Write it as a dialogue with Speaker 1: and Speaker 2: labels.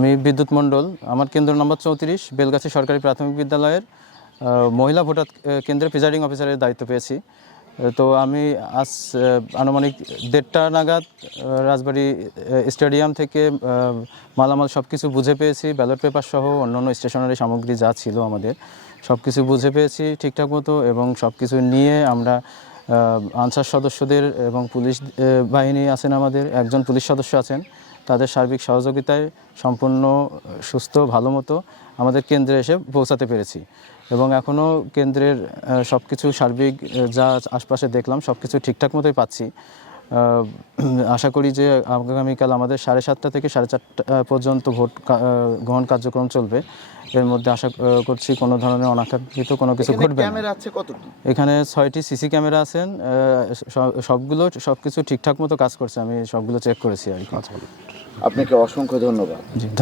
Speaker 1: আমি বিদ্যুৎ মণ্ডল। আমার কেন্দ্র নম্বর চৌত্রিশ বেলগাছি সরকারি প্রাথমিক বিদ্যালয়ের মহিলা ভোটার আহ, কেন্দ্রের প্রিজাইডিং অফিসারের দায়িত্ব পেয়েছি। তো আমি আজ আনুমানিক দেড়টা নাগাদ রাজবাড়ি স্টেডিয়াম থেকে মালামাল সব কিছু বুঝে পেয়েছি। ব্যালট পেপার সহ অন্যান্য স্টেশনারি সামগ্রী যা ছিল আমাদের সব কিছু বুঝে পেয়েছি ঠিকঠাক মতো এবং সব কিছু নিয়ে আমরা আনসার সদস্যদের এবং পুলিশ বাহিনী আছেন আমাদের একজন পুলিশ সদস্য আছেন। তাদের সার্বিক সহযোগিতায় সম্পূর্ণ সুস্থ ভালো মতো আমাদের কেন্দ্রে এসে পৌঁছাতে পেরেছি। এবং এখনও কেন্দ্রের সব কিছু সার্বিক যা আশপাশে দেখলাম সব কিছু ঠিকঠাক মতোই পাচ্ছি। আশা করি যে আগামীকাল আমাদের সাড়ে সাতটা থেকে সাড়ে চারটা পর্যন্ত ভোট গ্রহণ কার্যক্রম চলবে। এর মধ্যে আশা করছি কোনো ধরনের অনাকাঙ্ক্ষিত কোনো কিছু ঘটবে এখানে ছয়টি সিসি ক্যামেরা আছেন সবগুলো সব কিছু ঠিকঠাক মতো কাজ করছে আমি সবগুলো চেক করেছি আর কি।
Speaker 2: আপনাকে অসংখ্য ধন্যবাদ।
Speaker 1: ধন্যবাদ।